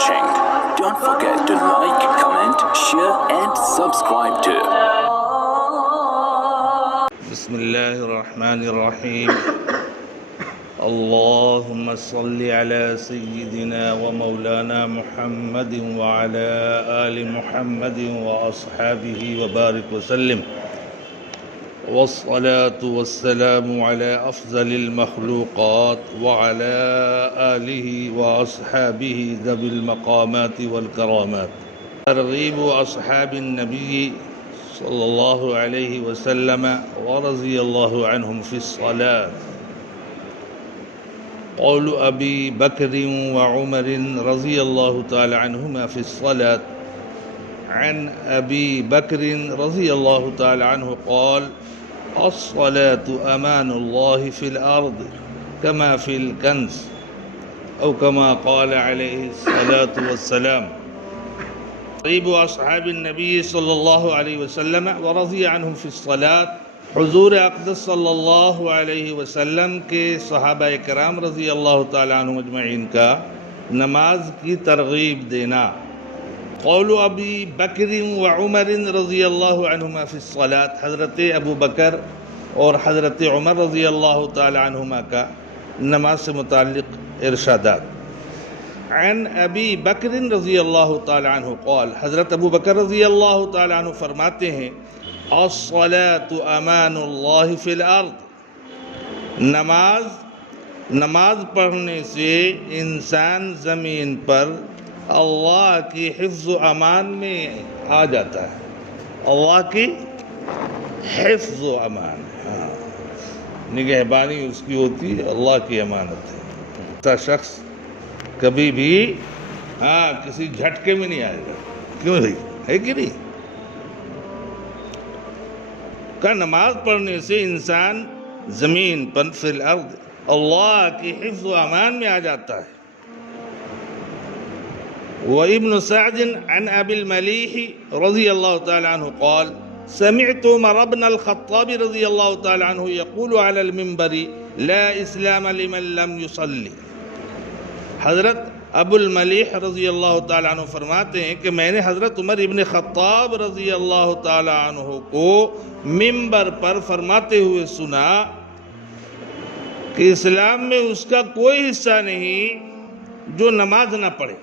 watching. Don't forget to like, comment, share and subscribe to بسم الله الرحمن الرحيم. اللهم صل على سيدنا ومولانا محمد وعلى آل محمد وأصحابه وبارك وسلم، والصلاة والسلام على أفضل المخلوقات وعلى آله وأصحابه ذوي المقامات والكرامات. ترغيب أصحاب النبي صلى الله عليه وسلم ورضي الله عنهم في الصلاة. قول أبي بكر وعمر رضي الله تعالى عنهما في الصلاة. عن أبي بكر رضي الله تعالى عنه قال: الصلاة أمان الله في الأرض كما في الكنز، أو كما قال عليه الصلاة والسلام. ترغيب أصحاب النبي صلى الله عليه وسلم ورضي عنهم في الصلاة. حضور اقدس صلی اللہ علیہ وسلم کے صحابہ کرام رضی اللہ تعالیٰ عنہ اجمعین کا نماز کی ترغیب دینا. قول ابی بکر و عمر رضی اللہ عنہما فی الصلاة. حضرت ابو بکر اور حضرت عمر رضی اللہ تعالیٰ عنہما کا نماز سے متعلق ارشادات. عن ابی بکر رضی اللہ تعالیٰ عنہ قال. حضرت ابو بکر رضی اللہ تعالیٰ عنہ فرماتے ہیں: الصلاة امان اللہ فی الارض. نماز پڑھنے سے انسان زمین پر اللہ کی حفظ و امان میں آ جاتا ہے. اللہ کی حفظ و امان، نگہبانی اس کی ہوتی ہے، اللہ کی امانت ہے. ایسا شخص کبھی بھی کسی جھٹکے میں نہیں آئے گا. کیوں بھائی، ہے کہ نہیں؟ کہ نماز پڑھنے سے انسان زمین پر فی الارض اللہ کی حفظ و امان میں آ جاتا ہے. وابن سعد عن ابی الملیح رضی اللہ تعالی عنہ قال: سمعت عمر بن الخطاب رضی اللہ تعالی عنہ یقول علی المنبر: لا اسلام لمن لم يصلی. حضرت ابو الملیح رضی اللہ تعالیٰ عنہ فرماتے ہیں کہ میں نے حضرت عمر ابن خطاب رضی اللہ تعالیٰ عنہ کو منبر پر فرماتے ہوئے سنا کہ اسلام میں اس کا کوئی حصہ نہیں جو نماز نہ پڑھے.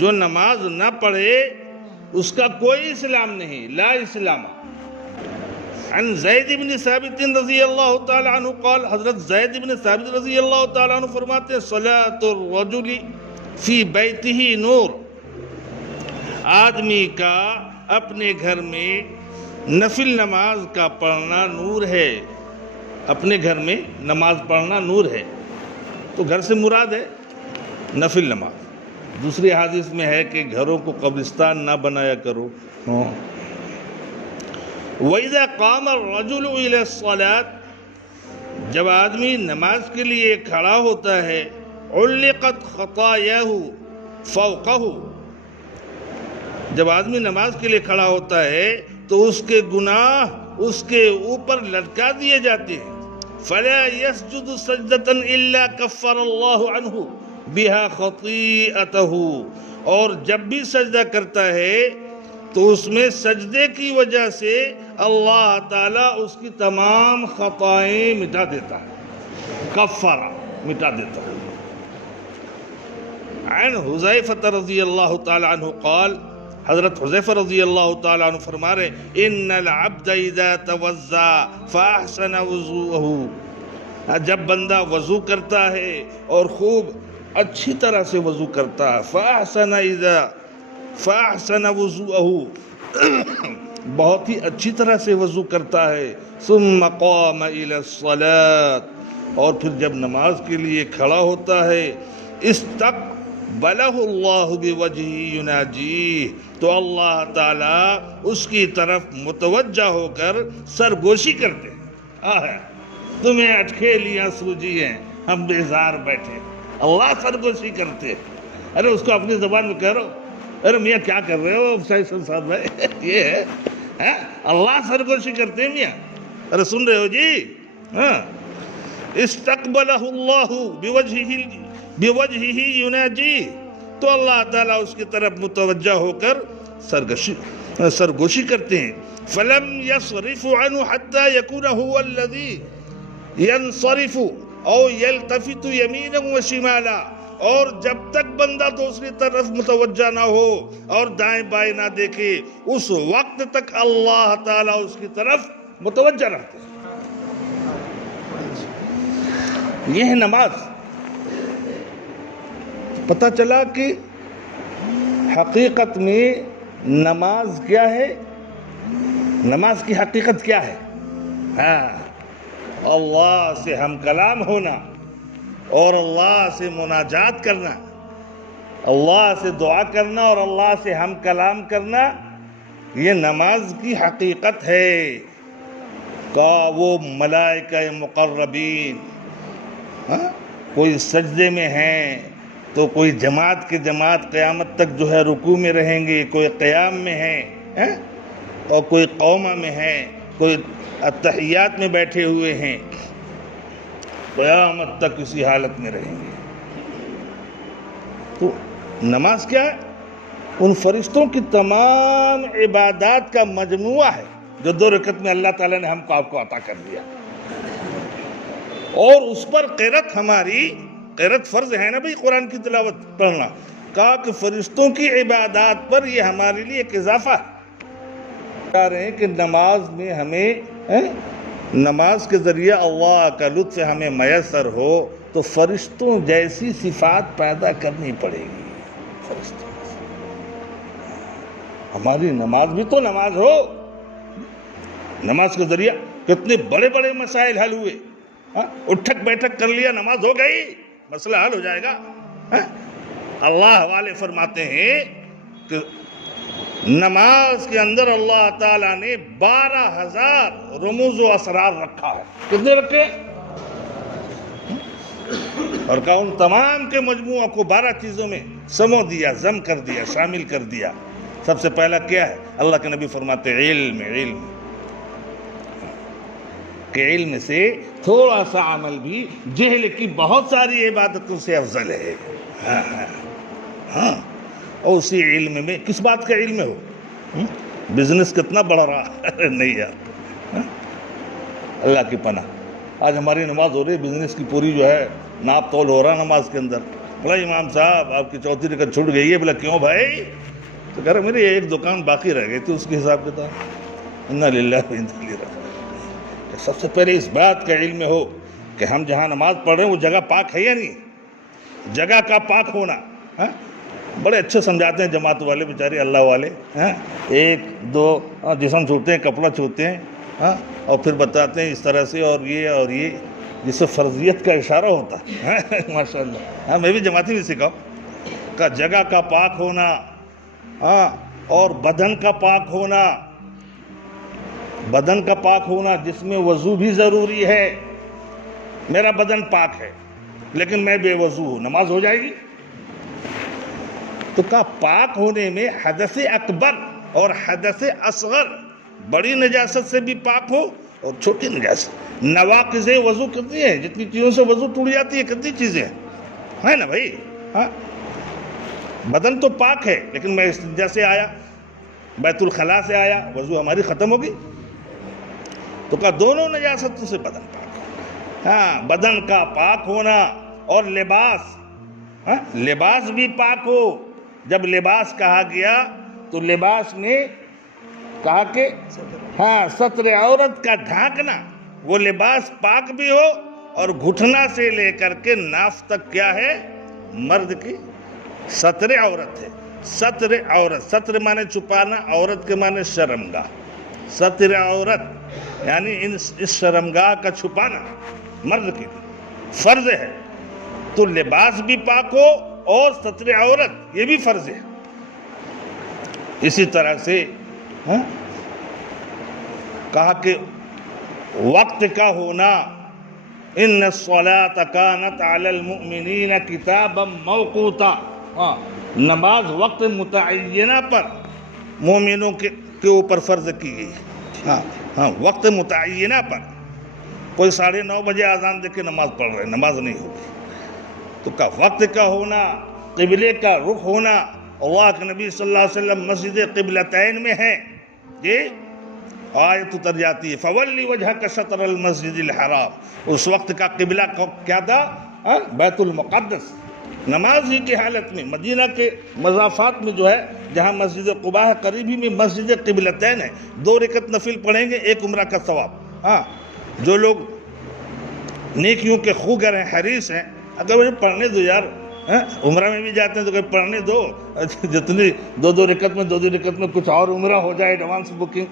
جو نماز نہ پڑھے اس کا کوئی اسلام نہیں. لا اسلام. عن زید بن ثابت رضی اللہ تعالی عنہ قال. حضرت زید بن ثابت رضی اللہ تعالی عنہ فرماتے ہیں: صلاۃ الرجل فی بیتہ نور. آدمی کا اپنے گھر میں نفل نماز کا پڑھنا نور ہے. اپنے گھر میں نماز پڑھنا نور ہے. تو گھر سے مراد ہے نفل نماز. دوسری حدیث میں ہے کہ گھروں کو قبرستان نہ بنایا کرو. وَإِذَا قَامَ الرَّجُلُ إِلَى الصَّلَاةِ. جب آدمی نماز کے لیے کھڑا ہوتا ہے، عُلِّقَتْ خَطَایَاهُ فَوْقَهُ. جب آدمی نماز کے لیے کھڑا ہوتا ہے تو اس کے گناہ اس کے اوپر لٹکا دیے جاتے ہیں. فَلَا يَسْجُدُ سَجْدَةً إِلَّا كَفَّرَ اللَّهُ عَنْهُ بِهَا خَطِيئَتَهُ. اور جب بھی سجدہ کرتا ہے تو اس میں سجدے کی وجہ سے اللہ تعالیٰ اس کی تمام خطائیں مٹا دیتا ہے. کفارہ مٹا دیتا ہے. عن حذیفہ رضی اللہ تعالی عنہ قال. حضرت حذیفہ رضی اللہ تعالی عنہ فرما رہے: ان العبد اذا توضا فاحسن وضوءه. جب بندہ وضو کرتا ہے اور خوب اچھی طرح سے وضو کرتا ہے، فاحسن وضوءه، بہت ہی اچھی طرح سے وضو کرتا ہے. ثم قام الى الصلاة. اور پھر جب نماز کے لیے کھڑا ہوتا ہے، استقبلہ اللہ بوجہہ یناجیہ. تو اللہ تعالیٰ اس کی طرف متوجہ ہو کر سرگوشی کرتے ہیں. تمہیں اٹکھیلیاں سوجی ہیں، ہم بیزار بیٹھے. اللہ سرگوشی کرتے. ارے اس کو اپنی زبان میں کہہ رہو، ارے میاں کیا کر رہے ہو صاحب بھائی، یہ ہے اللہ سرگوشی کرتے ہیں میاں. ارے سن رہے ہو جی؟ استقبلہ اللہ بوجہہ یناجی. تو اللہ تعالیٰ اس کی طرف متوجہ ہو کر سرگوشی کرتے ہیں. فَلَمْ يَصْرِفُ عَنْهُ حَتَّى يَكُونَ هُوَ الَّذِي يَنْصَرِفُ أَوْ يَلْتَفِتُ يَمِينًا وَشِمَالًا. اور جب تک بندہ دوسری طرف متوجہ نہ ہو اور دائیں بائیں نہ دیکھے اس وقت تک اللہ تعالیٰ اس کی طرف متوجہ رہتے ہیں. یہ ہے نماز. پتہ چلا کہ حقیقت میں نماز کیا ہے؟ نماز کی حقیقت کیا ہے؟ اللہ سے ہم کلام ہونا اور اللہ سے مناجات کرنا، اللہ سے دعا کرنا اور اللہ سے ہم کلام کرنا، یہ نماز کی حقیقت ہے. وہ ملائکہ مقربین کوئی سجدے میں ہیں تو کوئی جماعت کے جماعت قیامت تک جو ہے رکوع میں رہیں گے، کوئی قیام میں ہیں اور کوئی قومہ میں ہیں، کوئی اتحیات میں بیٹھے ہوئے ہیں، قیامت تک اسی حالت میں رہیں گے. تو نماز کیا ہے؟ ان فرشتوں کی تمام عبادات کا مجموعہ ہے جو 2 رکعت میں اللہ تعالیٰ نے ہم کو آپ کو عطا کر دیا. اور اس پر قرأت ہماری قرأت فرض ہے نا بھئی، قرآن کی تلاوت پڑھنا. کہا کہ فرشتوں کی عبادات پر یہ ہمارے لیے ایک اضافہ ہے. کہہ رہے ہیں کہ نماز میں ہمیں نماز کے ذریعے اللہ کا لطف ہمیں میسر ہو تو فرشتوں جیسی صفات پیدا کرنی پڑے گی. فرشتوں ہماری نماز بھی تو نماز ہو. نماز کے ذریعے کتنے بڑے بڑے مسائل حل ہوئے. اٹھک بیٹھک کر لیا، نماز ہو گئی، مسئلہ حل ہو جائے گا. اللہ والے فرماتے ہیں کہ نماز کے اندر اللہ تعالیٰ نے 12,000 رموز و اسرار رکھا ہے. کتنے رکھے؟ اور کہا ان تمام کے مجموعہ کو 12 چیزوں میں سمو دیا، ضم کر دیا، شامل کر دیا. سب سے پہلا کیا ہے؟ اللہ کے نبی فرماتے علم کہ علم سے تھوڑا سا عمل بھی جہل کی بہت ساری عبادتوں سے افضل ہے. اور اسی علم میں کس بات کا علم ہو؟ بزنس کتنا بڑھ رہا نہیں یار. اللہ کی پناہ آج ہماری نماز ہو رہی ہے، بزنس کی پوری جو ہے ناپ تول ہو رہا نماز کے اندر. بولا امام صاحب آپ کی 4تھی رکعت چھوٹ گئی ہے. بولا کیوں بھائی؟ تو کہہ رہا میری ایک دکان باقی رہ گئی تھی، اس کے حساب کتاب. انا للہ و انا الیہ راجعون. سب سے پہلے اس بات کا علم ہو کہ ہم جہاں نماز پڑھ رہے ہیں وہ جگہ پاک ہے یا نہیں. جگہ کا پاک ہونا بڑے اچھے سمجھاتے ہیں جماعت والے بیچارے اللہ والے. 1 2 جسم چھوتے ہیں، کپڑا چھوتے ہیں اور پھر بتاتے ہیں اس طرح سے اور یہ جس سے فرضیت کا اشارہ ہوتا ہے. ماشاء اللہ. میں بھی جماعتی میں سکھاؤں کا جگہ کا پاک ہونا اور بدن کا پاک ہونا. بدن کا پاک ہونا جس میں وضو بھی ضروری ہے. میرا بدن پاک ہے لیکن میں بے وضو ہوں، نماز ہو جائے گی؟ تو کہا پاک ہونے میں حدث اکبر اور حدث اصغر، بڑی نجاست سے بھی پاک ہو اور چھوٹی نجاست. نواقض وضو کتنی ہیں؟ جتنی چیزوں سے وضو ٹوٹ جاتی ہے کتنی چیزیں ہیں نا بھائی. بدن تو پاک ہے لیکن میں استنجا سے آیا، بیت الخلاء سے آیا، وضو ہماری ختم ہوگی. تو کہا دونوں نجاستوں سے بدن پاک. بدن کا پاک ہونا اور لباس بھی پاک ہو. جب لباس کہا گیا تو لباس میں کہا کہ ستر عورت کا ڈھانکنا، وہ لباس پاک بھی ہو اور گھٹنا سے لے کر کے ناف تک کیا ہے؟ مرد کی ستر عورت ہے. ستر عورت، ستر مانے چھپانا، عورت کے مانے شرمگاہ. ستر عورت یعنی اس شرمگاہ کا چھپانا مرد کی فرض ہے. تو لباس بھی پاک ہو اور ستر عورت یہ بھی فرض ہے. اسی طرح سے کہا کہ وقت کا ہونا، ان الصلاۃ کانت علی المؤمنین کتابا موقوتا. نماز وقت متعینہ پر مومنوں کے اوپر فرض کی گئی. وقت متعینہ پر. کوئی 9:30 بجے اذان دے کے نماز پڑھ رہے، نماز نہیں ہوگی. تو کا وقت کا ہونا قبلے کا رخ ہونا، اللہ کے نبی صلی اللہ علیہ وسلم مسجد قبلتین میں ہیں، یہ آیت اتر جاتی ہے فولی وجہک شطر المسجد الحرام۔ اس وقت کا قبلہ کیا تھا؟ بیت المقدس۔ نماز ہی کی حالت میں مدینہ کے مضافات میں جو ہے جہاں مسجد قباء ہے قریب ہی میں مسجد قبلتین ہے، 2 رکعت نفل پڑھیں گے 1 عمرہ کا ثواب۔ جو لوگ نیکیوں کے خوگر ہیں، حریص ہیں، اگر مجھے پڑھنے دو یار، عمرہ میں بھی جاتے ہیں تو کہ پڑھنے دو، جتنی 2 رکعت میں 2 رکعت میں کچھ اور عمرہ ہو جائے، ایڈوانس بکنگ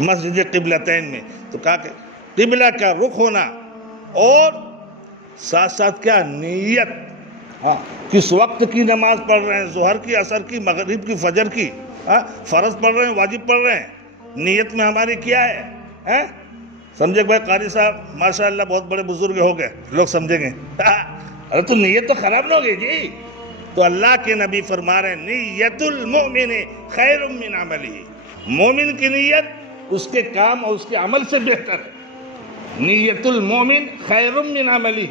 مسجد قبلتین میں۔ تو کہا کہ قبلہ کا رخ ہونا اور ساتھ ساتھ کیا؟ نیت۔ کس وقت کی نماز پڑھ رہے ہیں؟ ظہر کی، عصر کی، مغرب کی، فجر کی، فرض پڑھ رہے ہیں، واجب پڑھ رہے ہیں، نیت میں ہماری کیا ہے؟ سمجھے بھائی قاری صاحب ماشاءاللہ بہت بڑے بزرگ ہو گئے، لوگ سمجھیں گے ارے تو نیت تو خراب نہ ہوگی جی۔ تو اللہ کے نبی فرما رہے ہیں نیت المؤمن خیر من عملہ، مومن کی نیت اس کے کام اور اس کے عمل سے بہتر ہے۔ نیت المؤمن خیر من عملہ،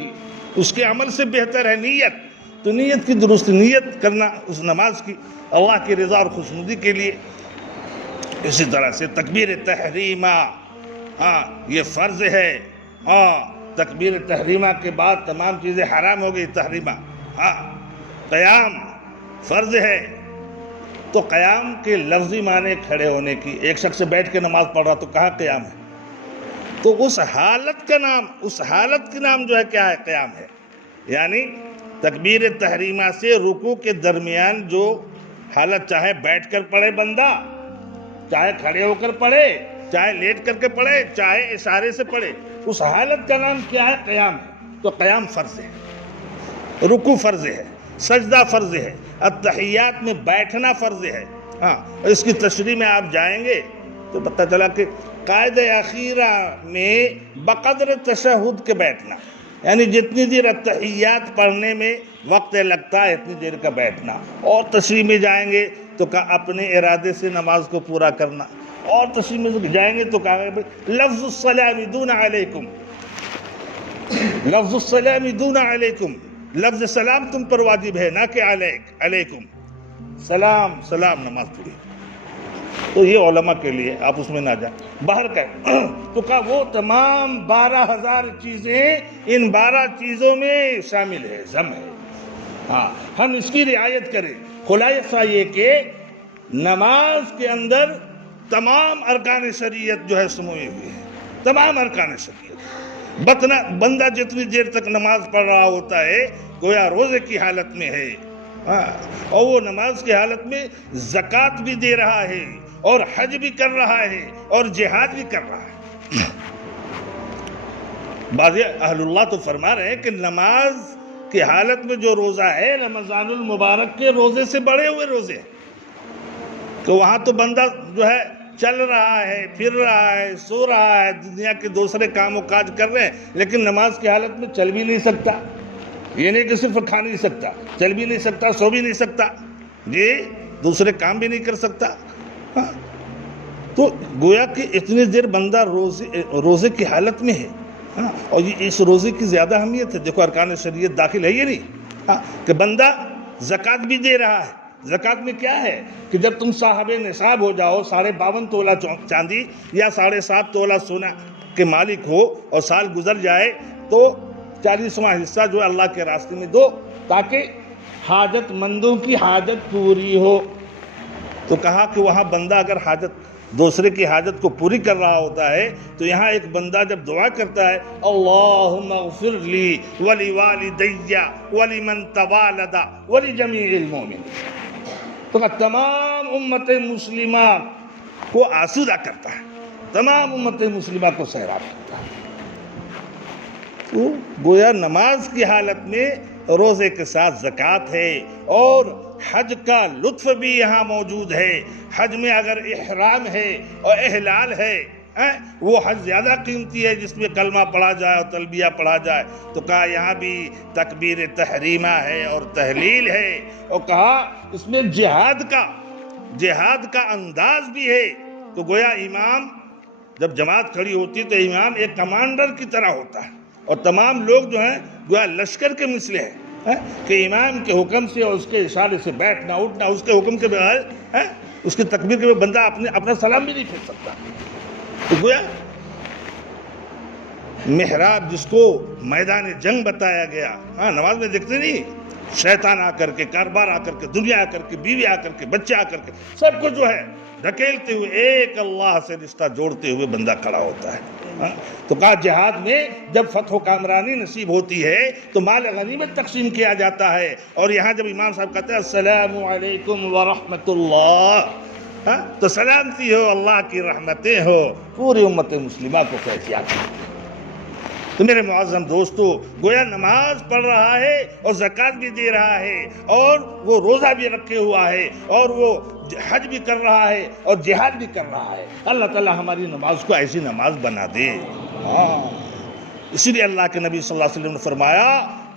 اس کے عمل سے بہتر ہے نیت۔ تو نیت کی درست نیت کرنا اس نماز کی اللہ کی رضا اور خوشنودی کے لیے۔ اسی طرح سے تکبیر تحریمہ، یہ فرض ہے۔ تکبیر تحریمہ کے بعد تمام چیزیں حرام ہو گئی تحریمہ۔ قیام فرض ہے، تو قیام کے لفظی معنی کھڑے ہونے کی، ایک شخص بیٹھ کے نماز پڑھ رہا تو کہاں قیام ہے؟ تو اس حالت کا نام، اس حالت کا نام جو ہے کیا ہے؟ قیام ہے۔ یعنی تکبیر تحریمہ سے رکوع کے درمیان جو حالت، چاہے بیٹھ کر پڑھے بندہ، چاہے کھڑے ہو کر پڑھے، چاہے لیٹ کر کے پڑھے، چاہے اشارے سے پڑھے، اس حالت کا نام کیا ہے؟ قیام ہے۔ تو قیام فرض ہے، رکوع فرض ہے، سجدہ فرض ہے، التحیات میں بیٹھنا فرض ہے۔ اس کی تشریح میں آپ جائیں گے تو پتہ چلا کہ قاعدہ اخیرہ میں بقدر تشہد کے بیٹھنا، یعنی جتنی دیر التحیات پڑھنے میں وقت لگتا ہے اتنی دیر کا بیٹھنا، اور تشریح میں جائیں گے تو کہا اپنے ارادے سے نماز کو پورا کرنا، اور تشریح میں جائیں گے تو کہا لفظ السلام دون علیکم، لفظ السلام دون علیکم، لفظ سلام تم پر واجب ہے نہ کہ علیکم، سلام سلام نماز پوری۔ تو یہ علماء کے لیے، آپ اس میں نہ جائیں۔ باہر کا تو کہا وہ تمام 12,000 چیزیں ان 12 چیزوں میں شامل ہے، ضم ہے۔ ہم اس کی رعایت کریں۔ خلاصہ یہ کہ نماز کے اندر تمام ارکان شریعت جو ہے سموئے ہوئے ہیں، تمام ارکان شریعت۔ بندہ جتنی دیر تک نماز پڑھ رہا ہوتا ہے گویا روزے کی حالت میں ہے، اور وہ نماز کی حالت میں زکوٰۃ بھی دے رہا ہے، اور حج بھی کر رہا ہے، اور جہاد بھی کر رہا ہے۔ بعض اہل اللہ تو فرما رہے ہیں کہ نماز کی حالت میں جو روزہ ہے رمضان المبارک کے روزے سے بڑے ہوئے روزے ہیں، کہ وہاں تو بندہ جو ہے چل رہا ہے، پھر رہا ہے، سو رہا ہے، دنیا کے دوسرے کام و کاج کر رہے ہیں، لیکن نماز کی حالت میں چل بھی نہیں سکتا۔ یہ نہیں کہ صرف کھا نہیں سکتا، چل بھی نہیں سکتا، سو بھی نہیں سکتا، یہ دوسرے کام بھی نہیں کر سکتا۔ تو گویا کہ اتنی دیر بندہ روزے کی حالت میں ہے، اور یہ اس روزے کی زیادہ اہمیت ہے۔ دیکھو ارکان شریعت داخل ہے یہ نہیں کہ بندہ زکوٰۃ بھی دے رہا ہے۔ زکوٰۃ میں کیا ہے کہ جب تم صاحب نصاب ہو جاؤ، 52.5 تولہ چاندی یا 7.5 تولہ سونا کے مالک ہو، اور سال گزر جائے تو 40واں حصہ جو ہے اللہ کے راستے میں دو، تاکہ حاجت مندوں کی حاجت پوری ہو۔ تو کہا کہ وہاں بندہ اگر حاجت دوسرے کی حاجت کو پوری کر رہا ہوتا ہے تو یہاں ایک بندہ جب دعا کرتا ہے اللہم اغفر لی ولوالدی ولمن توالد ولجمیع المؤمنین، تو تمام امت مسلمہ کو آسودہ کرتا ہے، تمام امت مسلمہ کو سیراب کرتا ہے۔ تو گویا نماز کی حالت میں روزے کے ساتھ زکوٰۃ ہے، اور حج کا لطف بھی یہاں موجود ہے۔ حج میں اگر احرام ہے اور احلال ہے، وہ حج زیادہ قیمتی ہے جس میں کلمہ پڑھا جائے اور تلبیہ پڑھا جائے۔ تو کہا یہاں بھی تکبیر تحریمہ ہے اور تحلیل ہے، اور کہا اس میں جہاد کا انداز بھی ہے۔ تو گویا امام جب جماعت کھڑی ہوتی تو امام ایک کمانڈر کی طرح ہوتا ہے، اور تمام لوگ جو ہیں گویا لشکر کے مثل ہیں، کہ امام کے حکم سے اور اس کے اشارے سے بیٹھنا اٹھنا، اس کے حکم کے بغیر، اس کی تکبیر کے بغیر بندہ اپنا سلام بھی نہیں پھیر سکتا. تو گویا محراب جس کو میدان جنگ بتایا گیا، نماز میں دیکھتے نہیں شیطان آ کر کے، کاروبار آ کر کے، دنیا آ کر کے، بیوی آ کر کے، بچے آ کر کے، سب کو جو ہے دھکیلتے ہوئے ایک اللہ سے رشتہ جوڑتے ہوئے بندہ کھڑا ہوتا ہے. تو کہا جہاد میں جب فتح و کامرانی نصیب ہوتی ہے تو مال غنیمت تقسیم کیا جاتا ہے، اور یہاں جب امام صاحب کہتے ہیں السلام علیکم ورحمۃ اللہ، تو سلامتی ہو، اللہ کی رحمتیں ہو پوری امت مسلمہ کو کیسی آتی ہے. تو میرے معظم دوستو، گویا نماز پڑھ رہا ہے اور زکوٰۃ بھی دے رہا ہے، اور وہ روزہ بھی رکھے ہوا ہے، اور وہ حج بھی کر رہا ہے، اور جہاد بھی کر رہا ہے. اللہ تعالیٰ ہماری نماز کو ایسی نماز بنا دے. اسی لیے اللہ کے نبی صلی اللہ علیہ وسلم نے فرمایا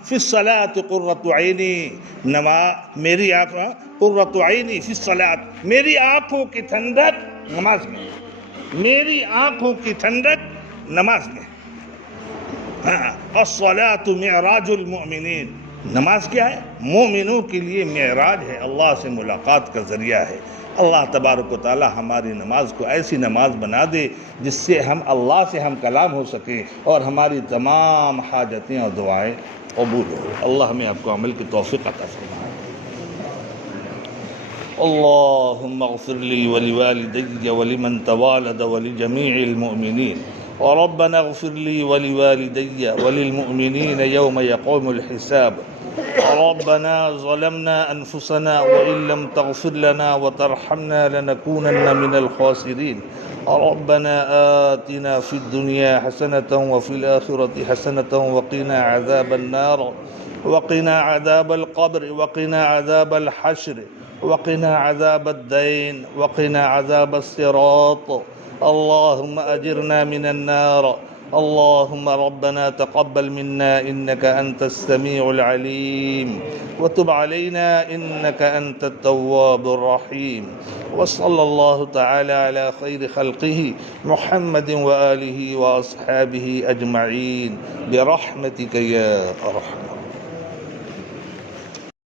فی الصلاۃ قرۃ عینی، نماز میری آنکھوں، قرۃ عینی فی الصلاۃ، میری آنکھوں کی ٹھنڈک نماز میں، میری آنکھوں کی ٹھنڈک نماز میں. الصلاۃ معراج المؤمنین، نماز کیا ہے؟ مومنوں کے لیے معراج ہے، اللہ سے ملاقات کا ذریعہ ہے. اللہ تبارک و تعالی ہماری نماز کو ایسی نماز بنا دے جس سے ہم اللہ سے ہم کلام ہو سکیں اور ہماری تمام حاجتیں اور دعائیں قبول ہو. اللہ ہمیں آپ کو عمل کی توفیق عطا فرمائے. اللہم اغفر لی ولوالدی ولمن توالد ولجمیع المؤمنین، وربنا اغفر لي ولوالدي وللمؤمنين يوم يقوم الحساب. ربنا ظلمنا أنفسنا وإن لم تغفر لنا وترحمنا لنكونن من الخاسرين. ربنا آتنا في الدنيا حسنة وفي الآخرة حسنة وقنا عذاب النار، وقنا عذاب القبر، وقنا عذاب الحشر، وقنا عذاب الدين، وقنا عذاب الصراط. اللهم أجرنا من النار. اللهم ربنا تقبل منا إنك أنت السميع العليم، وتب علينا إنك أنت التواب الرحيم. وصلى الله تعالى على خير خلقه محمد وآله وأصحابه أجمعين برحمتك يا أرحم